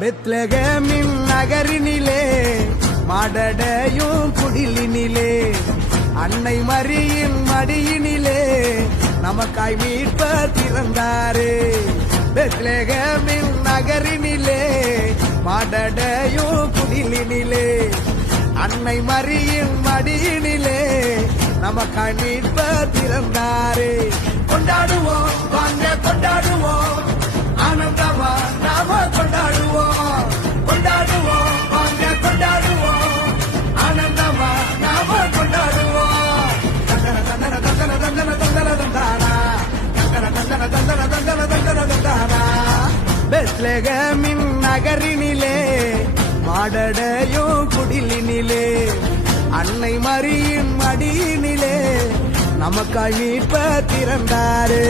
பெத்லகேமின் நகரினிலே மாடடையும் குடிலினிலே அன்னை மரியின் மடியினிலே நமக்காய் மீட்பர் பிறந்தாரே. பெத்லகேமின் நகரினிலே மாடடையும் குடிலினிலே அன்னை மரியின் மடியினிலே நமக்காய் மீட்பர் பிறந்தாரே. கொண்டாடுவோம் வாங்க கொண்டாடுவோம், ஆனந்தமா நாம கொண்டாடுவோம். கொண்டாடுவோம் வாங்க கொண்டாடுவோம், ஆனந்தமா நாம கொண்டாடுவோம். தந்தன தந்தன தந்தன தந்தன தந்தன தந்தானா, தந்தன தந்தன தந்தன தந்தன தந்தன தந்தானா. பெத்லகேமின் நகரினிலே மாடடையும் குடிலினிலே அன்னை மரியின் மடியினிலே நமக்காய் மீட்பர் பிறந்தாரே.